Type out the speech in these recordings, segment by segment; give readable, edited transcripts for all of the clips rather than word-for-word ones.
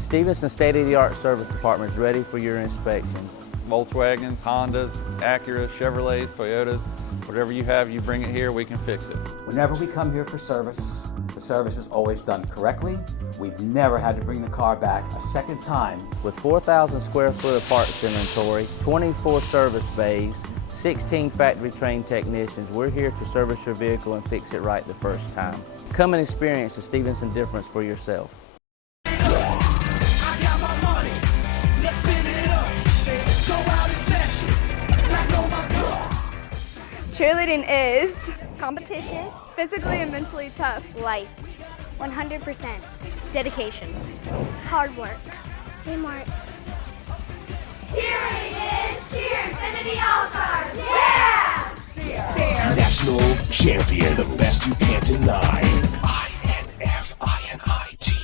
Stevenson state-of-the-art service department is ready for your inspections. Volkswagens, Hondas, Acuras, Chevrolets, Toyotas, whatever you have, you bring it here, we can fix it. Whenever we come here for service, the service is always done correctly. We've never had to bring the car back a second time. With 4,000 square foot of parts inventory, 24 service bays, 16 factory-trained technicians, we're here to service your vehicle and fix it right the first time. Come and experience the Stevenson difference for yourself. Cheerleading is competition, physically and mentally tough, life, 100%, dedication, hard work, teamwork. Cheerleading is Cheer Infinity All-Stars, yeah! National champion, the best you can't deny. INFINITY.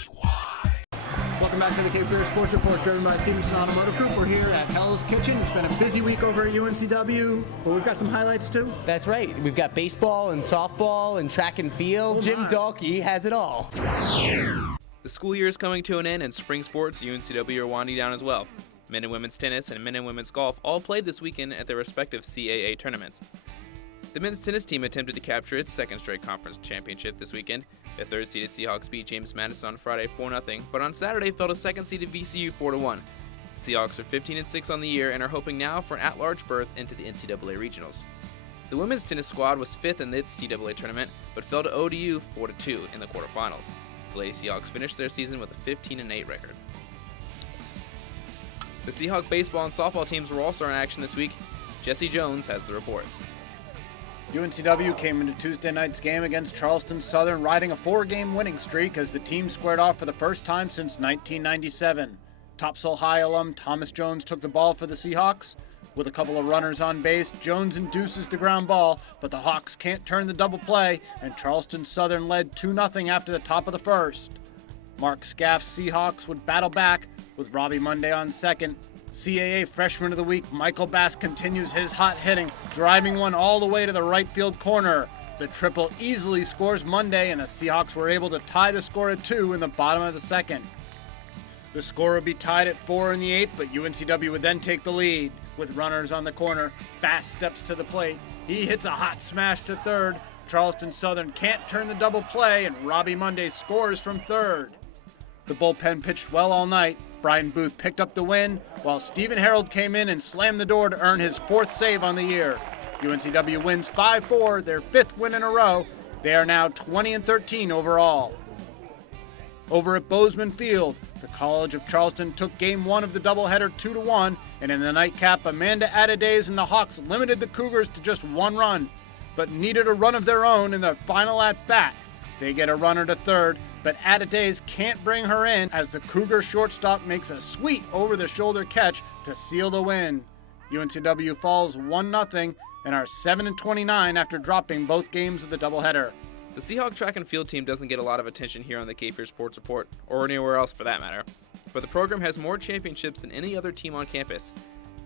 Welcome back to the cfsr Sports Report, driven by Stevenson Automotive Group. We're here at Hell's Kitchen. It's been a busy week over at UNCW, but we've got some highlights too. That's right. We've got baseball and softball and track and field. Jim Dalkey has it all. The school year is coming to an end, and spring sports at UNCW are winding down as well. Men and women's tennis and men and women's golf all played this weekend at their respective CAA tournaments. The men's tennis team attempted to capture its second straight conference championship this weekend. The third-seeded Seahawks beat James Madison on Friday 4-0, but on Saturday fell to second-seeded VCU 4-1. The Seahawks are 15-6 on the year and are hoping now for an at-large berth into the NCAA regionals. The women's tennis squad was fifth in its CAA tournament, but fell to ODU 4-2 in the quarterfinals. The Lady Seahawks finished their season with a 15-8 record. The Seahawk baseball and softball teams were also in action this week. Jesse Jones has the report. UNCW came into Tuesday night's game against Charleston Southern riding a 4-game winning streak as the team squared off for the first time since 1997. Topsail High alum Thomas Jones took the ball for the Seahawks. With a couple of runners on base, Jones induces the ground ball, but the Hawks can't turn the double play, and Charleston Southern led 2-0 after the top of the first. Mark Scaff's Seahawks would battle back with Robbie Monday on second. CAA Freshman of the Week Michael Bass continues his hot hitting, driving one all the way to the right field corner. The triple easily scores Monday, and the Seahawks were able to tie the score at 2 in the bottom of the second. The score would be tied at 4 in the 8th, but UNCW would then take the lead. With runners on the corner, Bass steps to the plate. He hits a hot smash to third. Charleston Southern can't turn the double play, and Robbie Monday scores from third. The bullpen pitched well all night. Brian Booth picked up the win, while Stephen Harold came in and slammed the door to earn his 4th save on the year. UNCW wins 5-4, their 5th win in a row. They are now 20-13 overall. Over at Bozeman Field, the College of Charleston took Game 1 of the doubleheader 2-1, and in the nightcap, Amanda Adadays and the Hawks limited the Cougars to just 1 run, but needed a run of their own in the final at-bat. They get a runner to third, but Adadays can't bring her in as the Cougar shortstop makes a sweet over-the-shoulder catch to seal the win. UNCW falls 1-0 and are 7-29 after dropping both games of the doubleheader. The Seahawk track and field team doesn't get a lot of attention here on the cfsr Sports Report, or anywhere else for that matter, but the program has more championships than any other team on campus.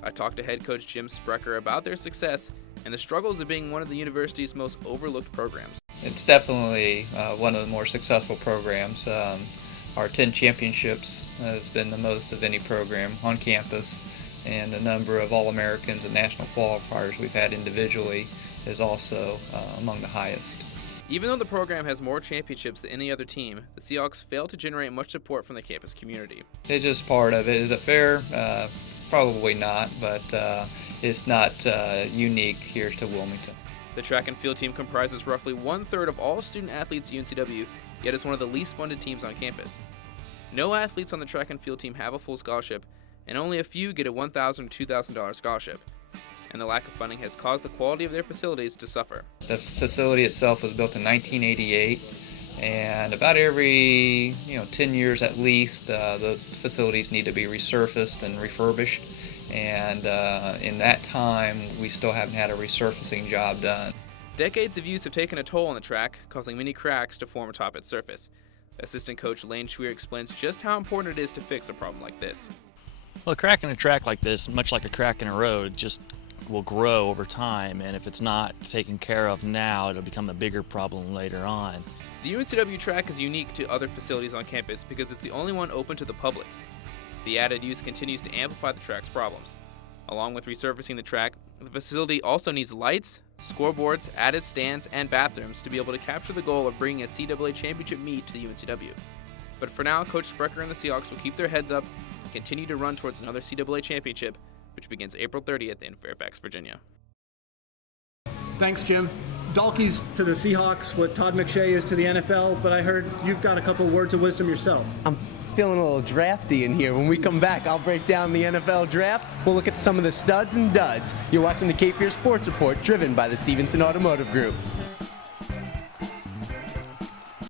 I talked to head coach Jim Sprecher about their success and the struggles of being one of the university's most overlooked programs. It's definitely one of the more successful programs. Our 10 championships has been the most of any program on campus, and the number of All-Americans and national qualifiers we've had individually is also among the highest. Even though the program has more championships than any other team, the Seahawks fail to generate much support from the campus community. It's just part of it. Is it fair? Probably not, but it's not unique here to Wilmington. The track and field team comprises roughly 1/3 of all student athletes at UNCW, yet is one of the least funded teams on campus. No athletes on the track and field team have a full scholarship, and only a few get a $1,000 to $2,000 scholarship. And the lack of funding has caused the quality of their facilities to suffer. The facility itself was built in 1988, and about every 10 years at least, the facilities need to be resurfaced and refurbished. And in that time, we still haven't had a resurfacing job done. Decades of use have taken a toll on the track, causing many cracks to form atop its surface. Assistant coach Lane Schweer explains just how important it is to fix a problem like this. Well, a crack in a track like this, much like a crack in a road, just will grow over time, and if it's not taken care of now, it'll become a bigger problem later on. The UNCW track is unique to other facilities on campus because it's the only one open to the public. The added use continues to amplify the track's problems. Along with resurfacing the track, the facility also needs lights, scoreboards, added stands, and bathrooms to be able to capture the goal of bringing a CAA championship meet to the UNCW. But for now, Coach Sprecher and the Seahawks will keep their heads up and continue to run towards another CAA championship, which begins April 30th in Fairfax, Virginia. Thanks, Jim. Dalkey's to the Seahawks what Todd McShay is to the NFL, but I heard you've got a couple words of wisdom yourself. I'm feeling a little drafty in here. When we come back, I'll break down the NFL draft. We'll look at some of the studs and duds. You're watching the Cape Fear Sports Report, driven by the Stevenson Automotive Group.